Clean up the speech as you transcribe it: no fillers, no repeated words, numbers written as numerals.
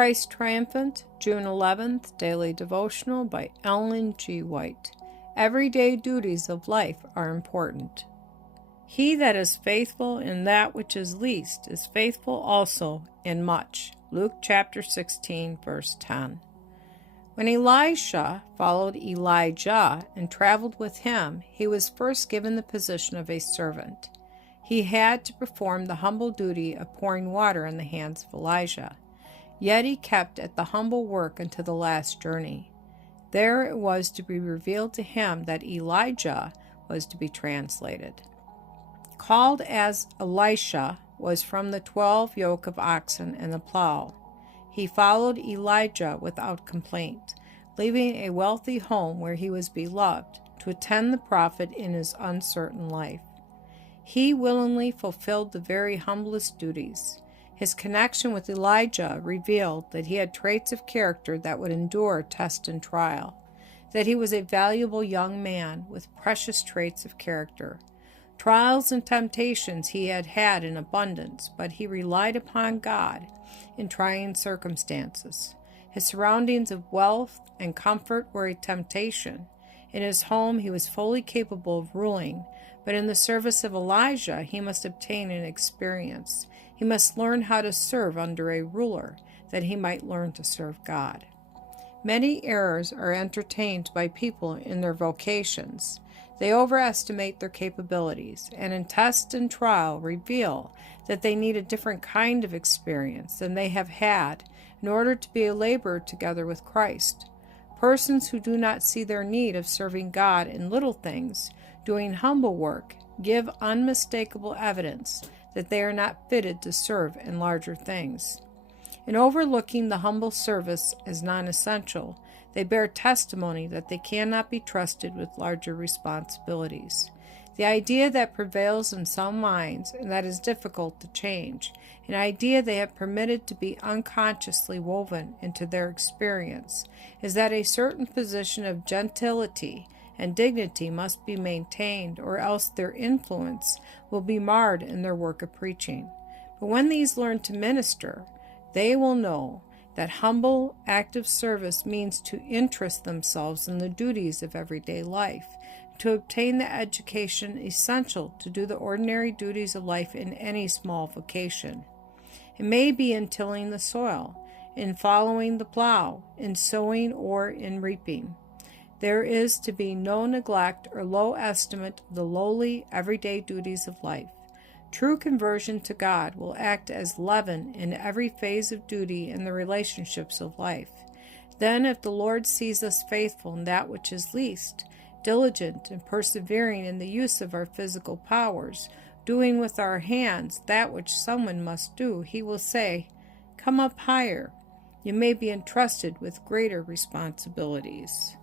Christ Triumphant, June 11th, Daily Devotional by Ellen G. White. Everyday duties of life are important. He that is faithful in that which is least is faithful also in much. Luke chapter 16, verse 10. When Elisha followed Elijah and traveled with him, he was first given the position of a servant. He had to perform the humble duty of pouring water in the hands of Elijah. Yet he kept at the humble work until the last journey. There it was to be revealed to him that Elijah was to be translated. Called as Elisha was from the 12 yoke of oxen and the plow. He followed Elijah without complaint, leaving a wealthy home where he was beloved, to attend the prophet in his uncertain life. He willingly fulfilled the very humblest duties. His connection with Elijah revealed that he had traits of character that would endure test and trial, that he was a valuable young man with precious traits of character. Trials and temptations he had had in abundance, but he relied upon God in trying circumstances. His surroundings of wealth and comfort were a temptation. In his home he was fully capable of ruling, but in the service of Elijah he must obtain an experience. He must learn how to serve under a ruler, that he might learn to serve God. Many errors are entertained by people in their vocations. They overestimate their capabilities, and in test and trial reveal that they need a different kind of experience than they have had in order to be a laborer together with Christ. Persons who do not see their need of serving God in little things, doing humble work, give unmistakable evidence that they are not fitted to serve in larger things. In overlooking the humble service as non-essential, they bear testimony that they cannot be trusted with larger responsibilities. The idea that prevails in some minds, and that is difficult to change, an idea they have permitted to be unconsciously woven into their experience, is that a certain position of gentility and dignity must be maintained, or else their influence will be marred in their work of preaching. But when these learn to minister, they will know that humble, active service means to interest themselves in the duties of everyday life, to obtain the education essential to do the ordinary duties of life in any small vocation. It may be in tilling the soil, in following the plow, in sowing, or in reaping. There is to be no neglect or low estimate of the lowly, everyday duties of life. True conversion to God will act as leaven in every phase of duty in the relationships of life. Then, if the Lord sees us faithful in that which is least, diligent and persevering in the use of our physical powers, doing with our hands that which someone must do, he will say, "Come up higher. You may be entrusted with greater responsibilities."